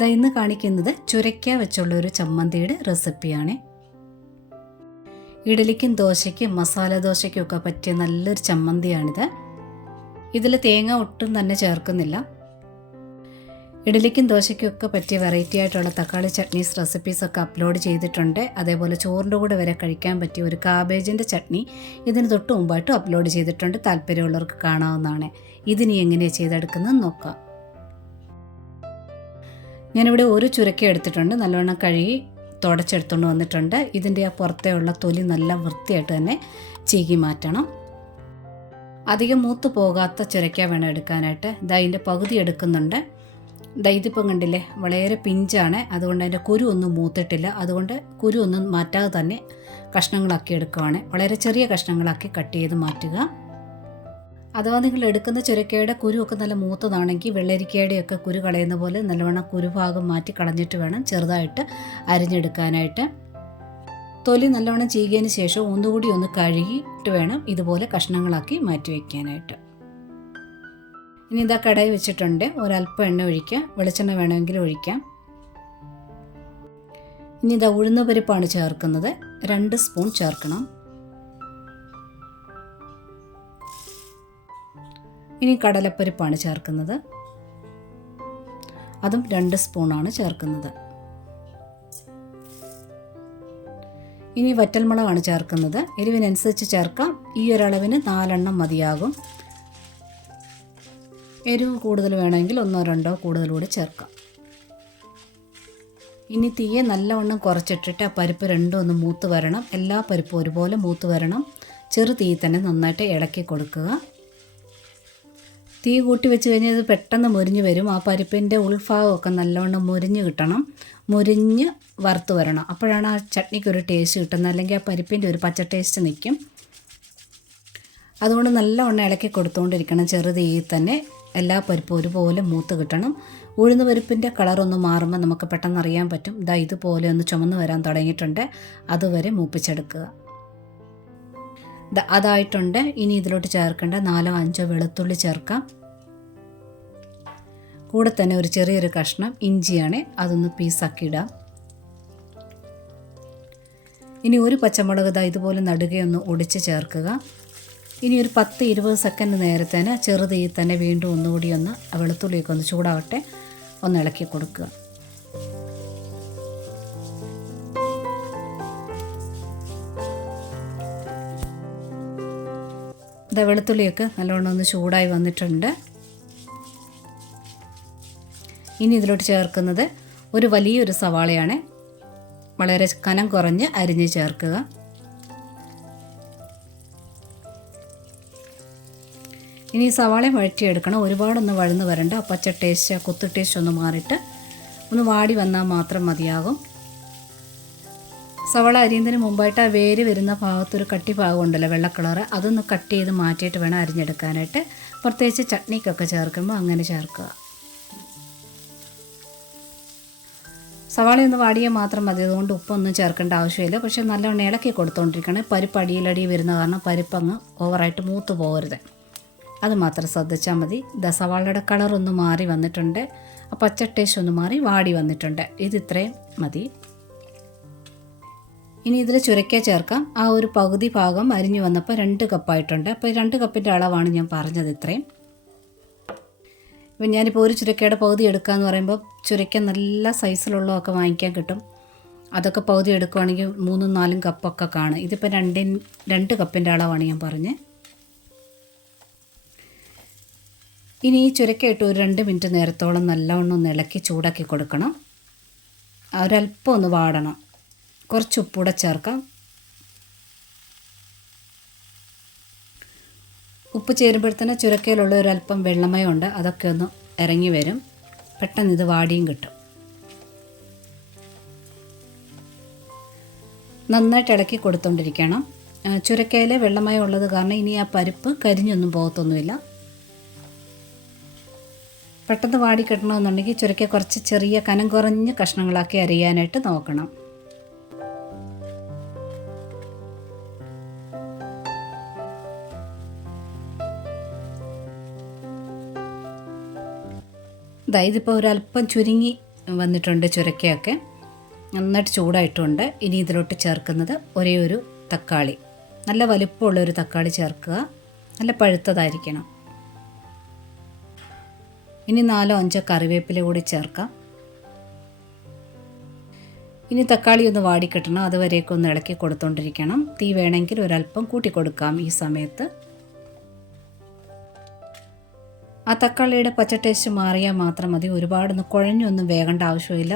ദാ ഇന്ന് കാണിക്കുന്നത് ചുരയ്ക്ക വെച്ചുള്ള ഒരു ചമ്മന്തിയുടെ റെസിപ്പിയാണ്. ഇഡലിക്കും ദോശയ്ക്കും മസാല ദോശയ്ക്കും ഒക്കെ പറ്റിയ നല്ലൊരു ചമ്മന്തിയാണിത്. ഇതിൽ തേങ്ങ ഒട്ടും തന്നെ ചേർക്കുന്നില്ല. ഇഡലിക്കും ദോശയ്ക്കും ഒക്കെ പറ്റിയ വെറൈറ്റി ആയിട്ടുള്ള തക്കാളി ചട്നീസ് റെസിപ്പീസൊക്കെ അപ്ലോഡ് ചെയ്തിട്ടുണ്ട്. അതേപോലെ ചോറിൻ്റെ കൂടെ വരെ കഴിക്കാൻ പറ്റിയ ഒരു കാബേജിൻ്റെ ചട്നി ഇതിന് തൊട്ട് മുമ്പായിട്ടും അപ്ലോഡ് ചെയ്തിട്ടുണ്ട്. താല്പര്യമുള്ളവർക്ക് കാണാവുന്നതാണ്. ഇതിനി എങ്ങനെയാണ് ചെയ്തെടുക്കുന്നത് നോക്കാം. ഞാനിവിടെ ഒരു ചുരക്ക എടുത്തിട്ടുണ്ട്. നല്ലവണ്ണം കഴുകി തുടച്ചെടുത്തുകൊണ്ട് വന്നിട്ടുണ്ട്. ഇതിൻ്റെ ആ പുറത്തേ ഉള്ള തൊലി നല്ല വൃത്തിയായിട്ട് തന്നെ ചീകി മാറ്റണം. അധികം മൂത്ത് പോകാത്ത ചുരക്ക വേണം എടുക്കാനായിട്ട്. ഇതിൻ്റെ പകുതി എടുക്കുന്നുണ്ട്. ഇതിപ്പം കണ്ടില്ലേ, വളരെ പിഞ്ചാണ്. അതുകൊണ്ട് അതിൻ്റെ കുരു ഒന്നും മൂത്തിട്ടില്ല. അതുകൊണ്ട് കുരു ഒന്നും മാറ്റാതെ തന്നെ കഷ്ണങ്ങളാക്കി എടുക്കുവാണ്. വളരെ ചെറിയ കഷ്ണങ്ങളാക്കി കട്ട് ചെയ്ത് മാറ്റുക. അഥവാ നിങ്ങൾ എടുക്കുന്ന ചുരക്കയുടെ കുരുവൊക്കെ നല്ല മൂത്തതാണെങ്കിൽ വെള്ളരിക്കയുടെയൊക്കെ കുരു കളയുന്ന പോലെ നല്ലവണ്ണം കുരുഭാഗം മാറ്റി കളഞ്ഞിട്ട് വേണം ചെറുതായിട്ട് അരിഞ്ഞെടുക്കാനായിട്ട്. തൊലി നല്ലവണ്ണം ചീകിയതിന് ശേഷം ഒന്നുകൂടി ഒന്ന് കഴുകിയിട്ട് വേണം ഇതുപോലെ കഷ്ണങ്ങളാക്കി മാറ്റി വയ്ക്കാനായിട്ട്. ഇനി ഇതാ കടായി വെച്ചിട്ടുണ്ട്. ഒരല്പം എണ്ണ ഒഴിക്കാം. വെളിച്ചെണ്ണ വേണമെങ്കിൽ ഒഴിക്കാം. ഇനി ഇതാ ഉഴുന്ന പരിപ്പാണ് ചേർക്കുന്നത്. 2 സ്പൂൺ ചേർക്കണം. ഇനി കടലപ്പരിപ്പാണ് ചേർക്കുന്നത്. അതും 2 സ്പൂണാണ് ചേർക്കുന്നത്. ഇനി വറ്റൽമുളകാണ് ചേർക്കുന്നത്. എരിവിനനുസരിച്ച് ചേർക്കാം. ഈ ഒരളവിന് 4 എണ്ണം മതിയാകും. എരിവ് കൂടുതൽ വേണമെങ്കിൽ 1-2 കൂടുതലൂടെ ചേർക്കാം. ഇനി തീയെ നല്ലവണ്ണം കുറച്ചിട്ടിട്ട് ആ പരിപ്പ് രണ്ടും ഒന്ന് മൂത്ത് വരണം. എല്ലാ പരിപ്പും ഒരുപോലെ മൂത്ത് വരണം. ചെറു തീ തന്നെ നന്നായിട്ട് ഇളക്കി കൊടുക്കുക. തീ കൂട്ടി വെച്ച് കഴിഞ്ഞാൽ ഇത് പെട്ടെന്ന് മുരിഞ്ഞ് വരും. ആ പരിപ്പിൻ്റെ ഉൾഭാഗമൊക്കെ നല്ലവണ്ണം മുരിഞ്ഞ് കിട്ടണം. മുരിഞ്ഞ് വറുത്ത് വരണം. അപ്പോഴാണ് ആ ചട്നിക്കൊരു ടേസ്റ്റ് കിട്ടുന്നത്. അല്ലെങ്കിൽ ആ പരിപ്പിൻ്റെ ഒരു പച്ച ടേസ്റ്റ് നിൽക്കും. അതുകൊണ്ട് നല്ലവണ്ണം ഇളക്കി കൊടുത്തുകൊണ്ടിരിക്കണം. ചെറു തീയിൽ തന്നെ എല്ലാ പരിപ്പും ഒരുപോലെ മൂത്ത് കിട്ടണം. ഉഴുന്ന് പരിപ്പിൻ്റെ കളറൊന്ന് മാറുമ്പോൾ നമുക്ക് പെട്ടെന്ന് അറിയാൻ പറ്റും. ഇതുപോലെ ഒന്ന് ചുമന്ന് വരാൻ തുടങ്ങിയിട്ടുണ്ട്. അതുവരെ മൂപ്പിച്ചെടുക്കുക. അതായിട്ടുണ്ട്. ഇനി ഇതിലോട്ട് ചേർക്കേണ്ട 4-5 വെളുത്തുള്ളി ചേർക്കാം. കൂടെ തന്നെ ഒരു ചെറിയൊരു കഷ്ണം ഇഞ്ചിയാണ്. അതൊന്ന് പീസാക്കി ഇടാം. ഇനി ഒരു പച്ചമുളക് ഇതുപോലെ നടുകയൊന്ന് ഒടിച്ച് ചേർക്കുക. ഇനി ഒരു 10-20 സെക്കൻഡ് നേരത്തേന് ചെറുതീയിൽ തന്നെ വീണ്ടും ഒന്നുകൂടി ഒന്ന് വെളുത്തുള്ളിയൊക്കെ ഒന്ന് ചൂടാവട്ടെ. ഒന്ന് ഇളക്കി കൊടുക്കുക. വെളുത്തുള്ളിയൊക്കെ നല്ലോണം ഒന്ന് ചൂടായി വന്നിട്ടുണ്ട്. ഇനി ഇതിലോട്ട് ചേർക്കുന്നത് ഒരു വലിയൊരു സവാളയാണ്. വളരെ കനം കുറഞ്ഞ് അരിഞ്ഞ് ചേർക്കുക. ഇനി സവാളയും വഴറ്റിയെടുക്കണം. ഒരുപാടൊന്ന് വഴന്ന് വരണ്ട. പച്ച ടേസ്റ്റ്, കുത്തു ടേസ്റ്റ് ഒന്ന് മാറിയിട്ട് ഒന്ന് വാടി വന്നാൽ മാത്രം മതിയാകും. സവാള അരിയുന്നതിന് മുമ്പായിട്ട് ആ വേര് വരുന്ന ഭാഗത്തൊരു കട്ടി ഭാഗം ഉണ്ടല്ലോ, വെള്ള കളറ്, അതൊന്ന് കട്ട് ചെയ്ത് മാറ്റിയിട്ട് വേണം അരിഞ്ഞെടുക്കാനായിട്ട്. പ്രത്യേകിച്ച് ചട്നിക്കൊക്കെ ചേർക്കുമ്പോൾ അങ്ങനെ ചേർക്കുക. സവാളയൊന്ന് വാടിയാൽ മാത്രം മതി. അതുകൊണ്ട് ഉപ്പൊന്നും ചേർക്കേണ്ട ആവശ്യമില്ല. പക്ഷേ നല്ലവണ്ണം ഇളക്കി കൊടുത്തുകൊണ്ടിരിക്കണം. പരിപ്പ് അടിയിലടി വരുന്ന കാരണം പരിപ്പങ്ങ് ഓവറായിട്ട് മൂത്ത് പോകരുത്. അത് മാത്രം ശ്രദ്ധിച്ചാൽ മതി. സവാളയുടെ കളറൊന്ന് മാറി വന്നിട്ടുണ്ട്. ആ പച്ച ടേസ്റ്റ് ഒന്ന് മാറി വാടി വന്നിട്ടുണ്ട്. ഇതിത്രയും മതി. ഇനി ഇതിൽ ചുരക്ക ചേർക്കാം. ആ ഒരു പകുതി ഭാഗം അരിഞ്ഞു വന്നപ്പോൾ 2 കപ്പായിട്ടുണ്ട്. അപ്പോൾ 2 കപ്പിൻ്റെ അളവാണ് ഞാൻ പറഞ്ഞത് ഇത്രയും. ഇപ്പം ഞാനിപ്പോൾ ഒരു ചുരക്കയുടെ പകുതി എടുക്കുകയെന്ന് പറയുമ്പോൾ ചുരക്ക നല്ല സൈസിലുള്ളതൊക്കെ വാങ്ങിക്കാൻ കിട്ടും. അതൊക്കെ പകുതി എടുക്കുകയാണെങ്കിൽ 3-4 കപ്പൊക്കെ കാണും. ഇതിപ്പോൾ 2 കപ്പിൻ്റെ അളവാണ് ഞാൻ പറഞ്ഞത്. ഇനി ഈ ചുരക്ക ഇട്ട് ഒരു 2 മിനിറ്റ് നേരത്തോളം നല്ലവണ്ണം ഒന്ന് ഇളക്കി ചൂടാക്കി കൊടുക്കണം. ഒരല്പം ഒന്ന് വാടണം. കുറച്ച് ഉപ്പൂടെ ചേർക്കാം. ഉപ്പ് ചേരുമ്പോഴത്തേന് ചുരക്കയിലുള്ള ഒരല്പം വെള്ളമയം ഉണ്ട്. അതൊക്കെ ഒന്ന് ഇറങ്ങി വരും. പെട്ടെന്ന് ഇത് വാടിയും കിട്ടും. നന്നായിട്ട് ഇളക്കി കൊടുത്തുകൊണ്ടിരിക്കണം. ചുരക്കയിൽ വെള്ളമയം ഉള്ളത് കാരണം ഇനി ആ പരിപ്പ് കരിഞ്ഞൊന്നും പോകത്തൊന്നുമില്ല. പെട്ടെന്ന് വാടി കിട്ടണമെന്നുണ്ടെങ്കിൽ ചുരക്ക കുറച്ച് ചെറിയ കനം കുറഞ്ഞ കഷ്ണങ്ങളാക്കി അരിയാനായിട്ട് നോക്കണം. ഇതിപ്പോൾ ഒരല്പം ചുരുങ്ങി വന്നിട്ടുണ്ട് ചുരക്കയൊക്കെ. നന്നായിട്ട് ചൂടായിട്ടുണ്ട്. ഇനി ഇതിലോട്ട് ചേർക്കുന്നത് ഒരേ ഒരു തക്കാളി, നല്ല വലിപ്പമുള്ളൊരു തക്കാളി ചേർക്കുക. നല്ല പഴുത്തതായിരിക്കണം. ഇനി 4-5 കറിവേപ്പില കൂടി ചേർക്കാം. ഇനി തക്കാളി ഒന്ന് വാടിക്കിട്ടണം. അതുവരേക്കൊന്ന് ഇളക്കി കൊടുത്തോണ്ടിരിക്കണം. തീ വേണമെങ്കിൽ ഒരല്പം കൂട്ടിക്കൊടുക്കാം ഈ സമയത്ത്. ആ തക്കാളിയുടെ പച്ച ടേസ്റ്റ് മാറിയാൽ മാത്രം മതി. ഒരുപാടൊന്ന് കുഴഞ്ഞൊന്നും വേകേണ്ട ആവശ്യമില്ല.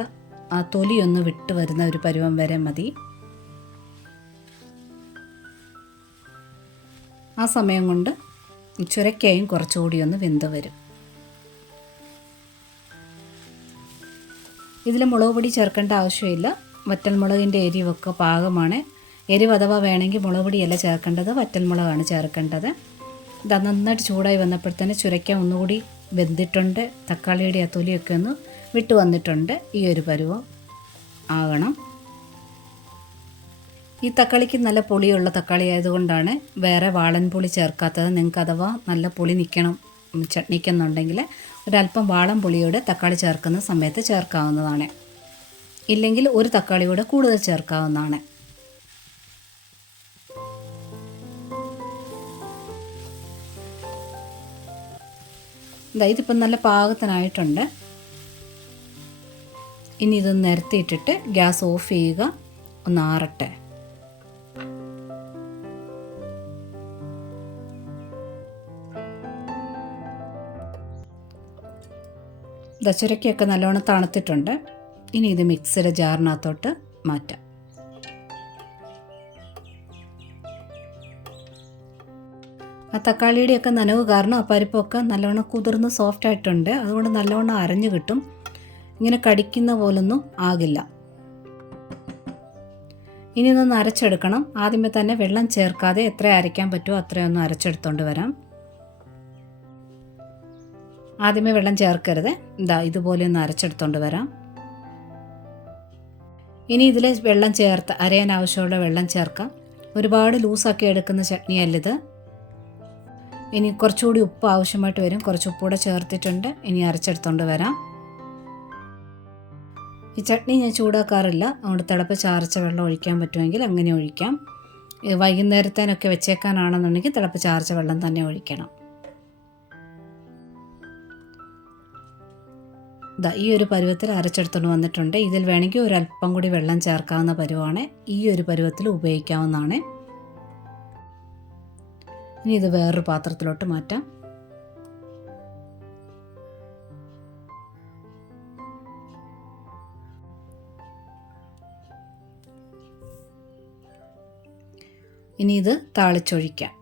ആ തൊലിയൊന്ന് വിട്ട് വരുന്ന ഒരു പരുവം വരെ മതി. ആ സമയം കൊണ്ട് ചുരക്കയും കുറച്ചുകൂടി ഒന്ന് വെന്ത് വരും. ഇതിൽ മുളക് പൊടി ചേർക്കേണ്ട ആവശ്യമില്ല. വറ്റൽമുളകിൻ്റെ എരിവൊക്കെ പാകമാണ്. എരിവ് അഥവാ വേണമെങ്കിൽ മുളക് പൊടിയല്ല ചേർക്കേണ്ടത്, വറ്റൽമുളകാണ് ചേർക്കേണ്ടത്. ഇത് നന്നായിട്ട് ചൂടായി വന്നപ്പോഴത്തേന് ചുരക്ക ഒന്നുകൂടി വെന്തിട്ടുണ്ട്. തക്കാളിയുടെ ആ തൊലിയൊക്കെ ഒന്ന് വിട്ട് വന്നിട്ടുണ്ട്. ഈ ഒരു പരുവം ആകണം. ഈ തക്കാളിക്ക് നല്ല പുളിയുള്ള തക്കാളി ആയതുകൊണ്ടാണ് വേറെ വാളൻ പുളി ചേർക്കാത്തത്. നിങ്ങൾക്ക് അഥവാ നല്ല പുളി നിൽക്കണം ചട്നിക്കെന്നുണ്ടെങ്കിൽ ഒരല്പം വാളൻ പുളിയോടെ തക്കാളി ചേർക്കുന്ന സമയത്ത് ചേർക്കാവുന്നതാണ്. ഇല്ലെങ്കിൽ ഒരു തക്കാളിയോടെ കൂടുതൽ ചേർക്കാവുന്നതാണ്. ഇതിപ്പം നല്ല പാകത്തിനായിട്ടുണ്ട്. ഇനി ഇതൊന്ന് നിരത്തിയിട്ടിട്ട് ഗ്യാസ് ഓഫ് ചെയ്യുക. ഒന്ന് ആറട്ടെ. ചുരക്കയൊക്കെ നല്ലോണം തണുത്തിട്ടുണ്ട്. ഇനി ഇത് മിക്സിയുടെ ജാറിനകത്തോട്ട് മാറ്റാം. ആ തക്കാളിയുടെയൊക്കെ നനവ് കാരണം ആ പരിപ്പൊക്കെ നല്ലോണം കുതിർന്ന് സോഫ്റ്റ് ആയിട്ടുണ്ട്. അതുകൊണ്ട് നല്ലോണം അരഞ്ഞു കിട്ടും. ഇങ്ങനെ കടിക്കുന്ന പോലൊന്നും ആകില്ല. ഇനി ഇതൊന്ന് അരച്ചെടുക്കണം. ആദ്യമേ തന്നെ വെള്ളം ചേർക്കാതെ എത്ര അരയ്ക്കാൻ പറ്റുമോ അത്രയൊന്നും അരച്ചെടുത്തോണ്ട് വരാം. ആദ്യമേ വെള്ളം ചേർക്കരുത്. ഇതുപോലെ ഒന്ന് അരച്ചെടുത്തോണ്ട് വരാം. ഇനി ഇതിൽ വെള്ളം ചേർത്ത് അരയാൻ ആവശ്യമുള്ള വെള്ളം ചേർക്കാം. ഒരുപാട് ലൂസാക്കി എടുക്കുന്ന ചട്നിയല്ലിത്. ഇനി കുറച്ചുകൂടി ഉപ്പ് ആവശ്യമായിട്ട് വരും. കുറച്ച് ഉപ്പൂടെ ചേർത്തിട്ടുണ്ട്. ഇനി അരച്ചെടുത്തോണ്ട് വരാം. ഈ ചട്നി ഞാൻ ചൂടാക്കാറില്ല. അതുകൊണ്ട് തിളപ്പിച്ചാറിച്ച വെള്ളം ഒഴിക്കാൻ പറ്റുമെങ്കിൽ അങ്ങനെ ഒഴിക്കാം. വൈകുന്നേരത്തേനൊക്കെ വെച്ചേക്കാനാണെന്നുണ്ടെങ്കിൽ തിളപ്പിച്ചാറിച്ച വെള്ളം തന്നെ ഒഴിക്കണം. ഈ ഒരു പരുവത്തിൽ അരച്ചെടുത്തുകൊണ്ട് വന്നിട്ടുണ്ട്. ഇതിൽ വേണമെങ്കിൽ ഒരല്പം കൂടി വെള്ളം ചേർക്കാവുന്ന പരുവമാണ്. ഈ ഒരു പരുവത്തിൽ ഉപയോഗിക്കാവുന്നതാണ്. ഇനി ഇത് വേറൊരു പാത്രത്തിലോട്ട് മാറ്റാം. ഇനി ഇത് താളിച്ചൊഴിക്കാം.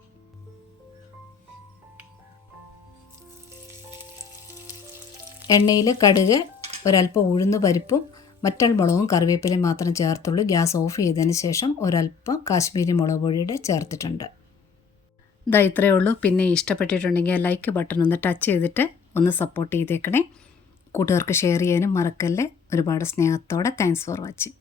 എണ്ണയിൽ കടുക്, ഒരല്പം ഉഴുന്ന് പരിപ്പും വറ്റൽമുളകും കറിവേപ്പിലയും മാത്രം ചേർത്തുള്ളൂ. ഗ്യാസ് ഓഫ് ചെയ്തതിന് ശേഷം ഒരല്പം കാശ്മീരി മുളക് പൊടിയുടെ ചേർത്തിട്ടുണ്ട്. ഇത്രയേ ഉള്ളൂ. പിന്നെ ഇഷ്ടപ്പെട്ടിട്ടുണ്ടെങ്കിൽ ലൈക്ക് ബട്ടൺ ഒന്ന് ടച്ച് ചെയ്തിട്ട് ഒന്ന് സപ്പോർട്ട് ചെയ്തേക്കണേ. കൂട്ടുകാർക്ക് ഷെയർ ചെയ്യാനും മറക്കല്ലേ. ഒരുപാട് സ്നേഹത്തോടെ താങ്ക്സ് ഫോർ വാച്ചിങ്.